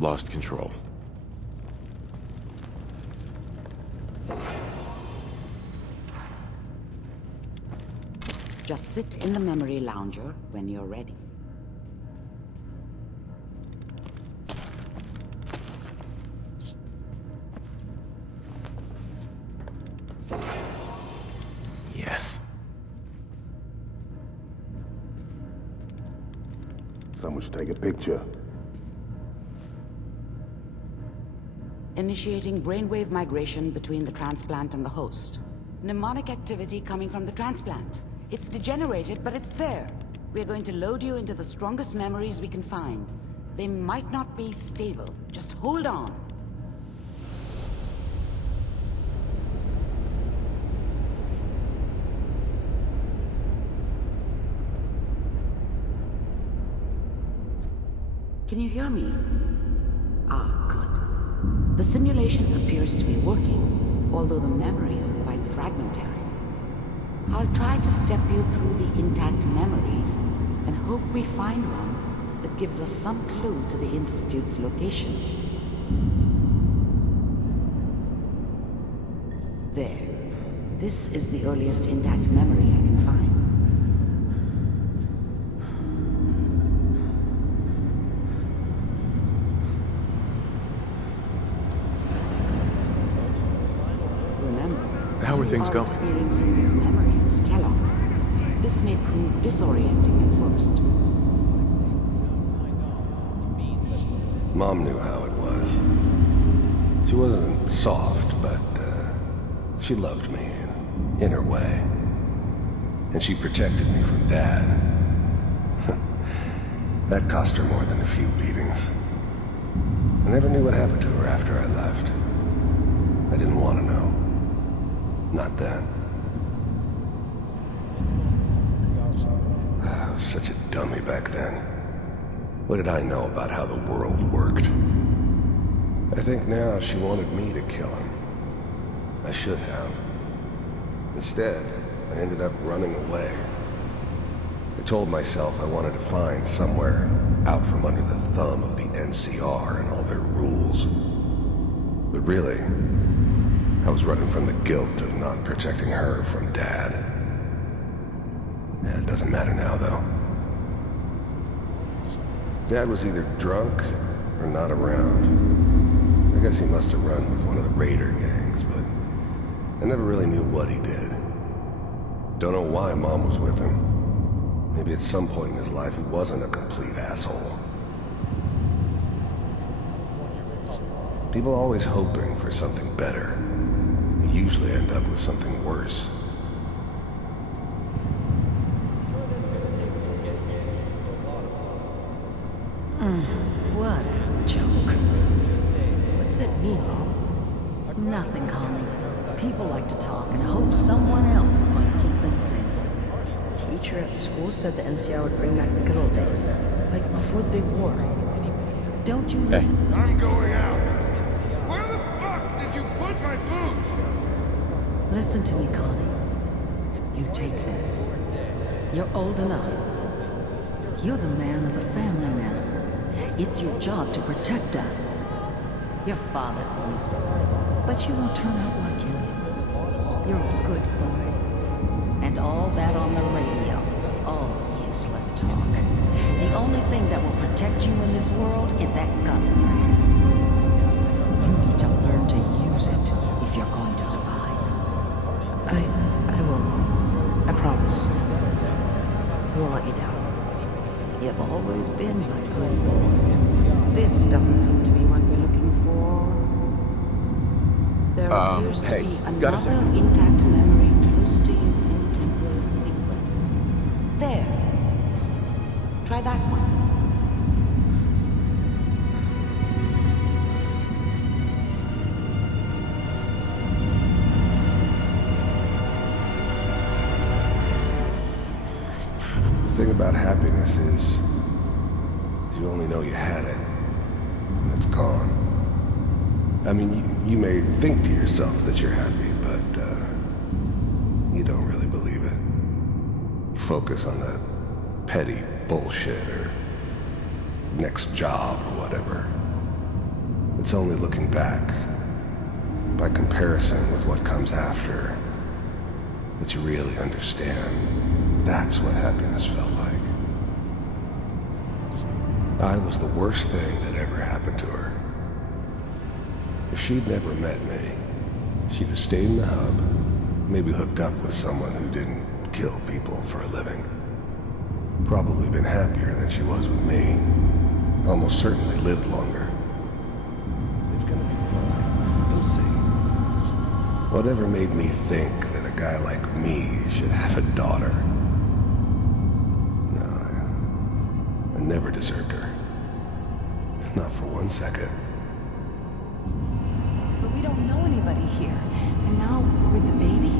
Lost control. Just sit in the memory lounger when you're ready. Yes. Someone should take a picture. Initiating brainwave migration between the transplant and the host. Mnemonic activity coming from the transplant. It's degenerated, but it's there. We're going to load you into the strongest memories we can find. They might not be stable. Just hold on. Can you hear me? Ah, good. The simulation appears to be working, although the memories are quite fragmentary. I'll try to step you through the intact memories and hope we find one that gives us some clue to the Institute's location. There. This is the earliest intact memory I can find. How are things going? Experiencing these memories as Kellogg. This may prove disorienting at first. Mom knew how it was. She wasn't soft, but she loved me in her way. And she protected me from Dad. That cost her more than a few beatings. I never knew what happened to her after I left. I didn't want to know. Not then. I was such a dummy back then. What did I know about how the world worked? I think now she wanted me to kill him. I should have. Instead, I ended up running away. I told myself I wanted to find somewhere out from under the thumb of the NCR and all their rules. But really, I was running from the guilt of not protecting her from Dad. Yeah, it doesn't matter now, though. Dad was either drunk or not around. I guess he must have run with one of the Raider gangs, but I never really knew what he did. Don't know why Mom was with him. Maybe at some point in his life he wasn't a complete asshole. People are always hoping for something better. They usually end up with something worse. What a joke. What's it mean, Mom? Nothing, Connie. People like to talk and hope someone else is going to keep them safe. Teacher at school said the NCR would bring back the good old days, like before the big war. Don't you listen? I'm going out. Where the fuck did you put my boots? Listen to me, Connie. You take this. You're old enough. You're the man of the family now. It's your job to protect us. Your father's useless, but you won't turn out like him. You're a good boy. And all that on the radio, all useless talk. The only thing that will protect you in this world is that gun in your hands. You need to learn to use it if you're going to survive. I will, Mom. I promise. I won't let you down. You've always been my good boy. This doesn't seem to be what we're looking for. There appears to hey, be got a another second? intact memory close to you in temporal sequence. There. Try that one. The thing about happiness is you only know you had it when it's gone. I mean, you may think to yourself that you're happy, but you don't really believe it. You focus on that petty bullshit or next job or whatever. It's only looking back, by comparison with what comes after, that you really understand that's what happiness felt like. I was the worst thing that ever happened to her. If she'd never met me, she'd have stayed in the hub, maybe hooked up with someone who didn't kill people for a living. Probably been happier than she was with me. Almost certainly lived longer. It's gonna be fine. You'll see. Whatever made me think that a guy like me should have a daughter? No, I never deserved her. Not for 1 second. But we don't know anybody here. And now, with the baby?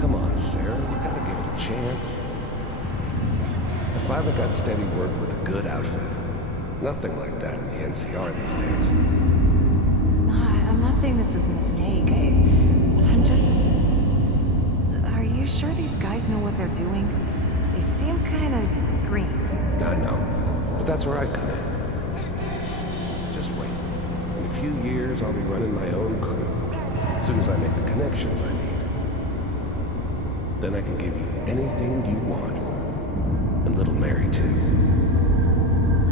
Come on, Sarah, you gotta give it a chance. I finally got steady work with a good outfit. Nothing like that in the NCR these days. No, I'm not saying this was a mistake. I'm just... Are you sure these guys know what they're doing? They seem kind of green. I know, but that's where I come in. Just wait. In a few years, I'll be running my own crew. As soon as I make the connections I need. Then I can give you anything you want. And little Mary, too.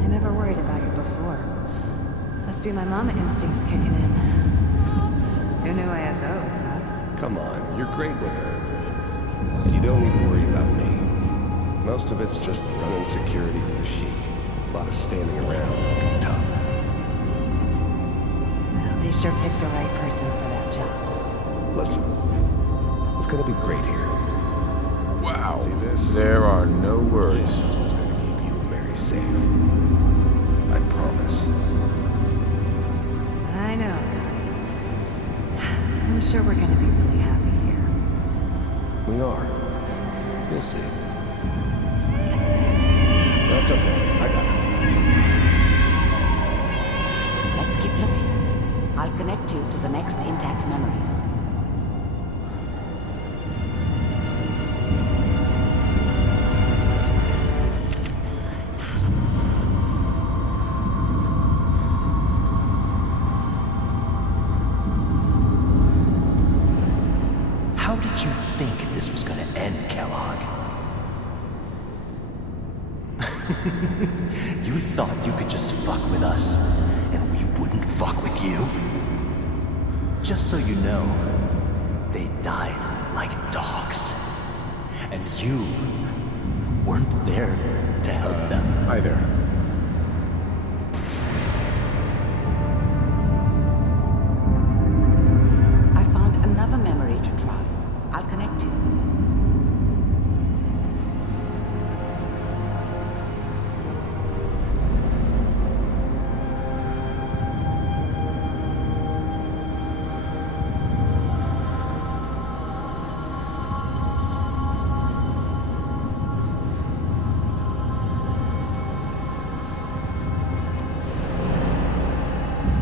I never worried about you before. Must be my mama instincts kicking in. Who knew I had those, huh? Come on, you're great with her. And you don't need to worry about me. Most of it's just running security for the she. A lot of standing around looking tough. Well, they sure picked the right person for that job. Listen, it's gonna be great here. Wow. See this? There are no words. This is what's gonna keep you and Mary safe. I promise. I know. I'm sure we're gonna be really happy here. We are. You'll see. That's okay. I got it. Let's keep looking. I'll connect you to the next intact memory. How did you think this was gonna end, Kellogg? You thought you could just fuck with us, and we wouldn't fuck with you? Just so you know, they died like dogs. And you weren't there to help them. Hi there. I found another memory to try. I'll connect you.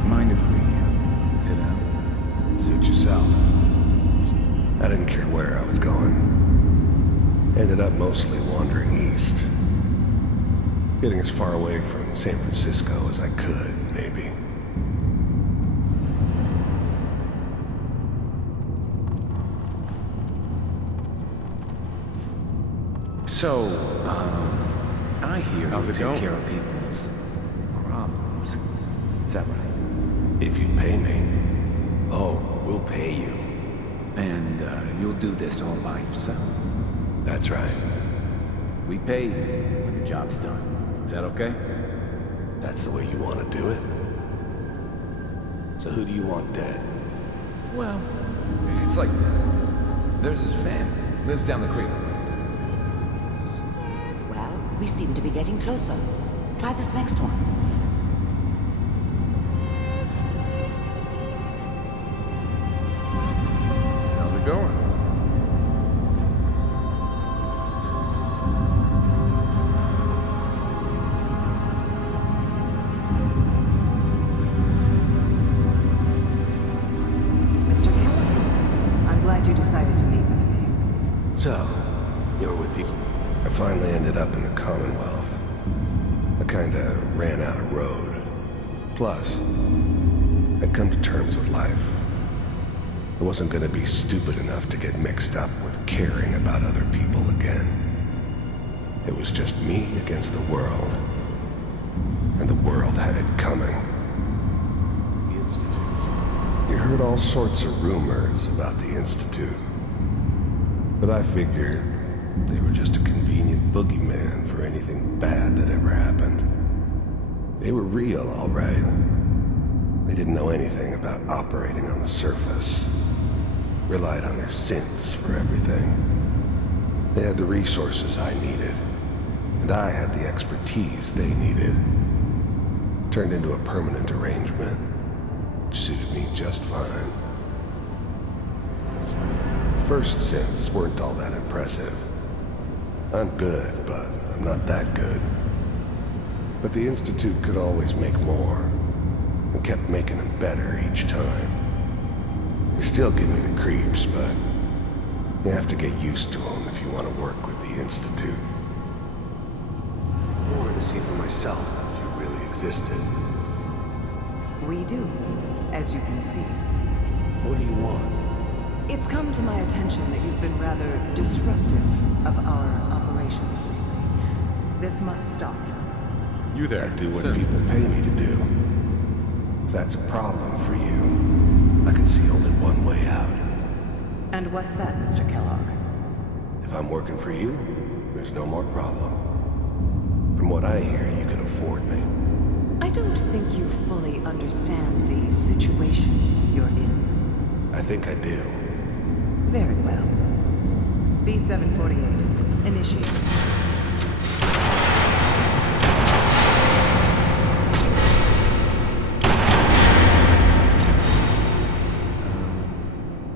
Mind if we sit down? Suit yourself. I didn't care where I was going. Ended up mostly wandering east. Getting as far away from San Francisco as I could, maybe. So, I hear How's you it take going? care of people's problems. Is that right? If you'd pay me. Oh, we'll pay you. And you'll do this all by yourself. That's right. We pay you when the job's done. Is that okay? That's the way you want to do it. So who do you want dead? Well, it's like this. There's his family. Lives down the creek from us. Well, we seem to be getting closer. Try this next one. How's it going? Mr. Kellogg, I'm glad you decided to meet with me. So, you're with the... I finally ended up in the Commonwealth. I kinda ran out of road. Plus, I'd come to terms with life. I wasn't gonna be stupid enough to get mixed up with caring about other people again. It was just me against the world. And the world had it coming. The Institute. You heard all sorts of rumors about the Institute. But I figured they were just a convenient boogeyman for anything bad that ever happened. They were real, all right. They didn't know anything about operating on the surface. Relied on their synths for everything. They had the resources I needed, and I had the expertise they needed. Turned into a permanent arrangement, which suited me just fine. First synths weren't all that impressive. I'm good, but I'm not that good. But the Institute could always make more, and kept making them better each time. They still give me the creeps, but you have to get used to them if you want to work with the Institute. I wanted to see for myself if you really existed. We do, as you can see. What do you want? It's come to my attention that you've been rather disruptive of our operations lately. This must stop. You there? I do what people pay me to do. If that's a problem for you, I can see only one way out. And what's that, Mr. Kellogg? If I'm working for you, there's no more problem. From what I hear, you can afford me. I don't think you fully understand the situation you're in. I think I do. Very well. B-748, initiate.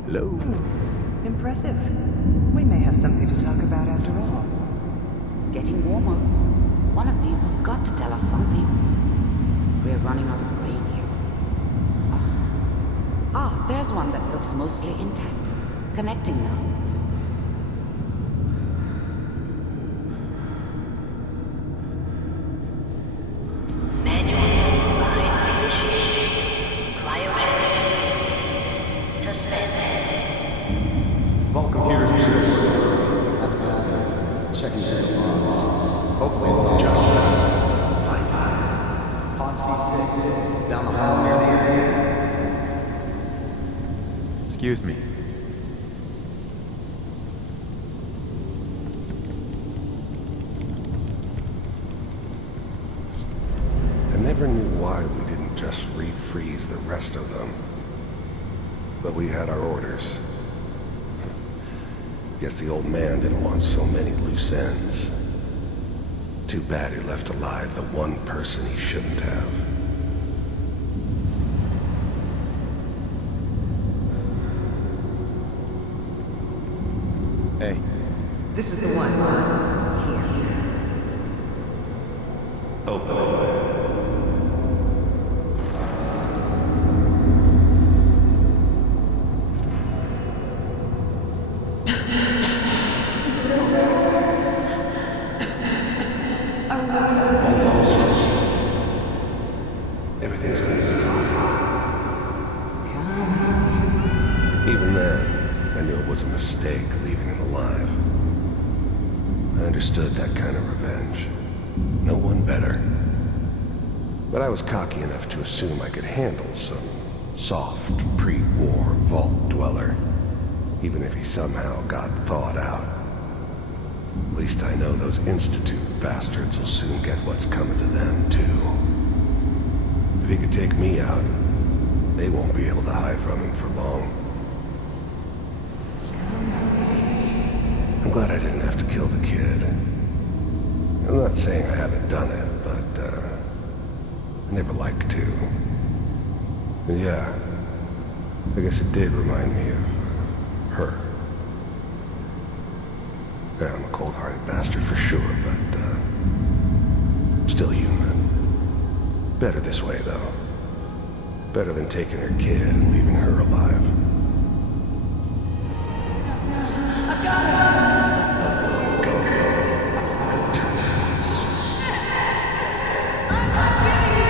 Hello? Impressive. We may have something to talk about after all. Getting warmer. One of these has got to tell us something. We're running out of brain here. There's one that looks mostly intact. Connecting now. Vault computers are still working. That's good. Checking the logs. Hopefully it's all just fine. Pod C6, down the hall near the area. Excuse me. I never knew why we didn't just refreeze the rest of them. But we had our orders. Guess the old man didn't want so many loose ends. Too bad he left alive the one person he shouldn't have. Hey. This is the one. Here. Open it. Everything's going to be fine. Even then, I knew it was a mistake leaving him alive. I understood that kind of revenge. No one better. But I was cocky enough to assume I could handle some soft, pre-war vault dweller, even if he somehow got thawed out. At least I know those Institute bastards will soon get what's coming to them, too. If he could take me out, they won't be able to hide from him for long. I'm glad I didn't have to kill the kid. I'm not saying I haven't done it, but, I never like to. And yeah, I guess it did remind me of her. Yeah, I'm a cold-hearted bastard for sure, but, still human. Better this way, though. Better than taking her kid and leaving her alive. I've got him! Let the boy go. I'm only gonna tell you once. I'm not giving you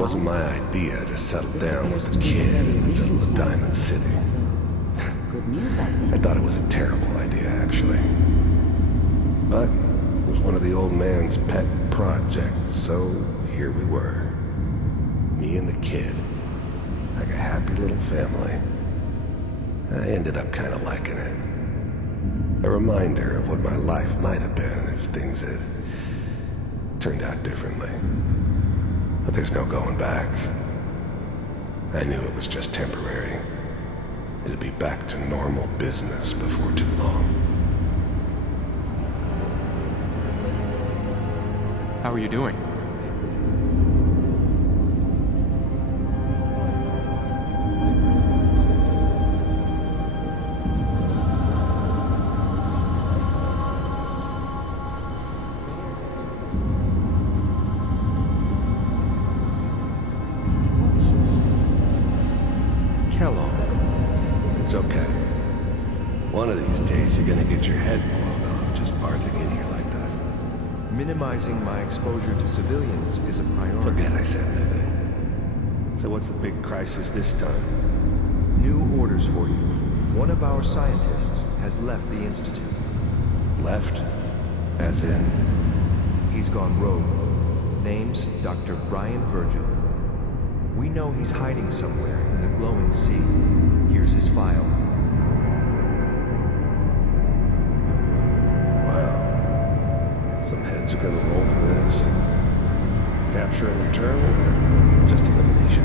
wasn't my idea to settle down with a kid in the middle of Diamond City. Good news, I think. I thought it was a terrible idea, actually. But it was one of the old man's pet projects, so here we were. Me and the kid. Like a happy little family. I ended up kind of liking it. A reminder of what my life might have been if things had turned out differently. But there's no going back. I knew it was just temporary. It'd be back to normal business before too long. How are you doing? Kellogg. It's okay. One of these days you're gonna get your head blown off just barging in here like that. Minimizing my exposure to civilians is a priority. Forget I said anything. So what's the big crisis this time? New orders for you. One of our scientists has left the Institute. Left? As in? He's gone rogue. Name's Dr. Brian Virgil. We know he's hiding somewhere in the glowing sea. Here's his file. Wow. Some heads are gonna roll for this. Capture and return, or just elimination?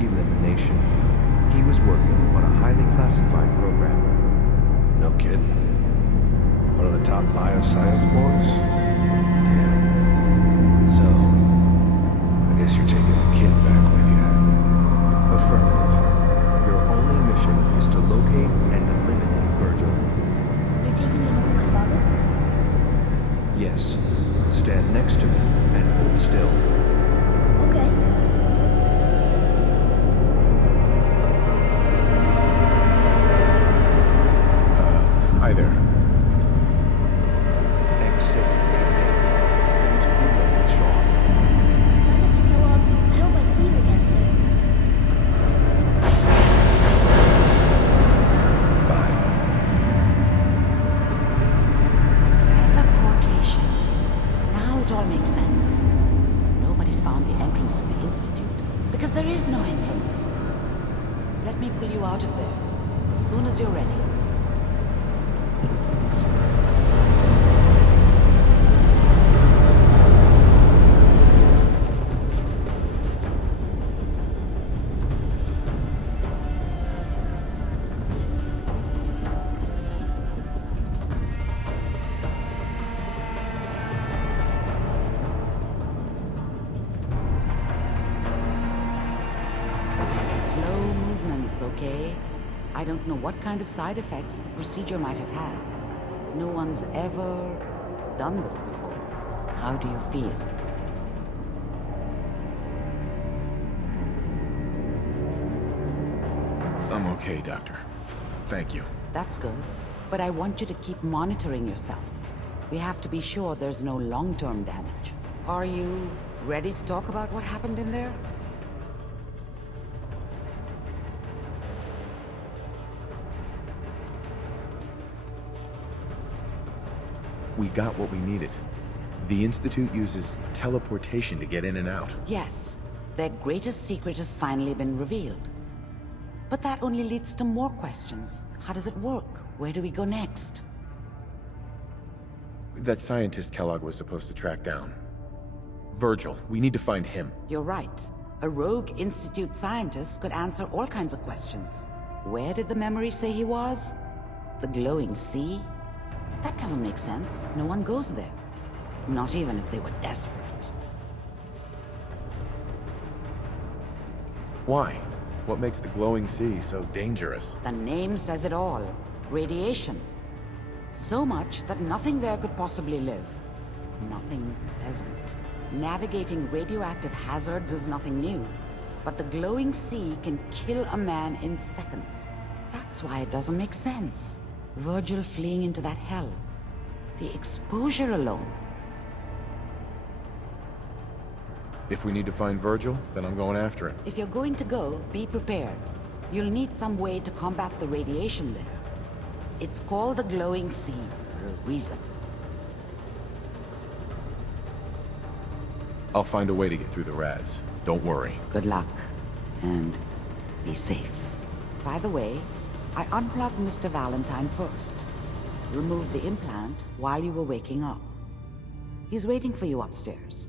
Elimination. He was working on a highly classified program. No kidding. One of the top bioscience boys? Damn. So, I guess you're taking the kid back with you. Affirmative. Your only mission is to locate and eliminate Virgil. You're taking me home with my father? Yes. Stand next to me and hold still. Okay. Hi there. X688. Ready to relay with Sean. Bye, Mr. Kellogg. I hope I see you again soon. Bye. Teleportation. Now it all makes sense. Nobody's found the entrance to the Institute, because there is no entrance. Let me pull you out of there, as soon as you're ready. Slow movements, okay? I don't know what kind of side effects the procedure might have had. No one's ever done this before. How do you feel? I'm okay, Doctor. Thank you. That's good. But I want you to keep monitoring yourself. We have to be sure there's no long-term damage. Are you ready to talk about what happened in there? We got what we needed. The Institute uses teleportation to get in and out. Yes. Their greatest secret has finally been revealed. But that only leads to more questions. How does it work? Where do we go next? That scientist Kellogg was supposed to track down. Virgil, we need to find him. You're right. A rogue Institute scientist could answer all kinds of questions. Where did the memory say he was? The glowing sea? That doesn't make sense. No one goes there. Not even if they were desperate. Why? What makes the glowing sea so dangerous? The name says it all. Radiation. So much that nothing there could possibly live. Nothing pleasant. Navigating radioactive hazards is nothing new. But the glowing sea can kill a man in seconds. That's why it doesn't make sense. Virgil fleeing into that hell. The exposure alone. If we need to find Virgil, then I'm going after him. If you're going to go, be prepared. You'll need some way to combat the radiation there. It's called the glowing sea for a reason. I'll find a way to get through the rats. Don't worry. Good luck, and be safe. By the way, I unplugged Mr. Valentine first. Removed the implant while you were waking up. He's waiting for you upstairs.